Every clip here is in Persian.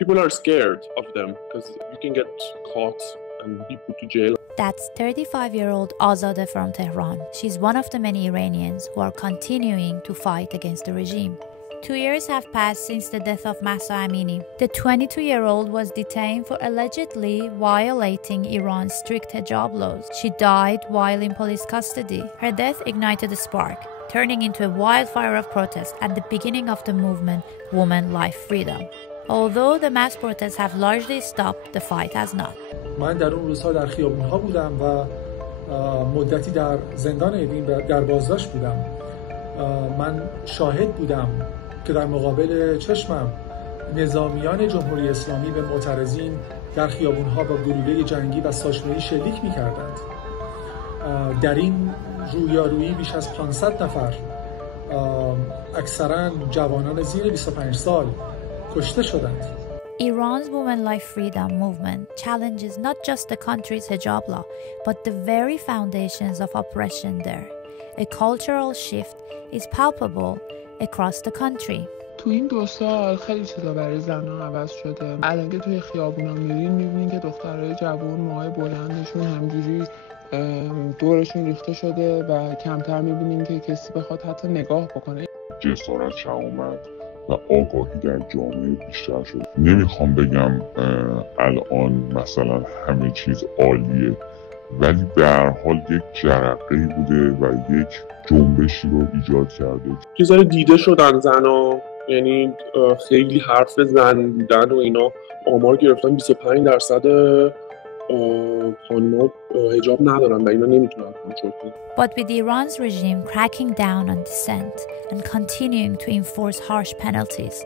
People are scared of them because you can get caught and be put to jail. That's 35-year-old Azadeh from Tehran. She's one of the many Iranians who are continuing to fight against the regime. 2 years have passed since the death of Mahsa Amini. The 22-year-old was detained for allegedly violating Iran's strict hijab laws. She died while in police custody. Her death ignited a spark, turning into a wildfire of protest at the beginning of the movement Women, Life, Freedom. Although the mass protests have largely stopped, the fight has not. من در اون روزها در خیابون‌ها بودم و مدتی در زندان اوین در بازداشت بودم. من شاهد بودم که در مقابل چشمم نظامیان جمهوری اسلامی به معترضین در خیابون‌ها با گلوله جنگی و ساچمه‌ای شلیک می‌کردند. در این رویارویی بیش از 500 نفر اکثراً جوانان زیر 25 سال کشته شدند. Iran's Women, Life, Freedom movement challenges not just the country's hijab law, but the very foundations of oppression there. A cultural shift is palpable across the country. تو این 2 سال خیلی چیزا برای زن‌ها عوض شده. الان که توی خیابونا می‌بینین که دخترای جوان موهای بلندشون همجوری دورشون ریخته شده و کمتر می‌بینین که کسی بخواد حتی نگاه بکنه. جسارت چه اومد و آگاهی در جامعه بیشتر شد. نمیخوام بگم الان مثلا همه چیز عالیه، ولی به هر حال یک جرقه‌ای بوده و یک جنبشی رو ایجاد کرده. چیزای دیده شدن زنا، یعنی خیلی حرف زن بودن و اینا. آمار گرفتن 25% خانم‌ها حجاب ندارن و اینا نمیتونن کنترل کنن. But with Iran's regime cracking down on dissent and continuing to enforce harsh penalties,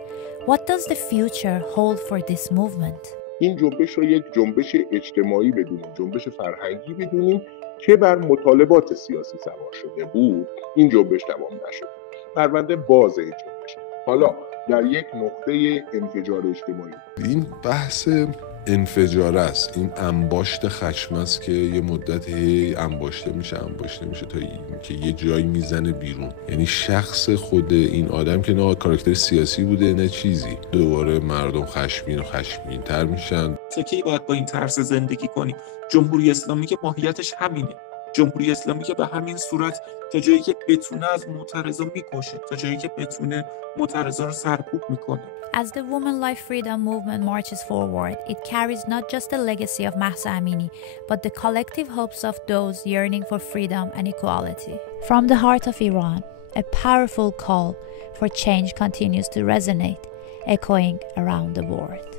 what does the future hold for this movement? این جنبش رو یک جنبش اجتماعی بدونیم، جنبش فرهنگی بدونیم که بر مطالبات سیاسی سوار شده بود. این جنبش دوام نشد. پرونده باز این جنبش حالا در یک نقطه انفجار اجتماعی. این بحث انفجار است، این انباشت خشم است که یه مدت انباشته میشه تا که یه جایی میزنه بیرون. یعنی شخص خود این آدم که نه کاراکتر سیاسی بوده نه چیزی، دوباره مردم خشمگین تر میشن. کی باید با این ترس زندگی کنیم؟ جمهوری اسلامی که ماهیتش همینه، جمهوری اسلامی که به همین صورت تا جایی که بتونه از معترضا میکشه، تا جایی که بتونه معترضا رو سرکوب میکنه. As the Women, Life, Freedom movement marches forward, it carries not just the legacy of Mahsa Amini, but the collective hopes of those yearning for freedom and equality. From the heart of Iran, a powerful call for change continues to resonate, echoing around the world.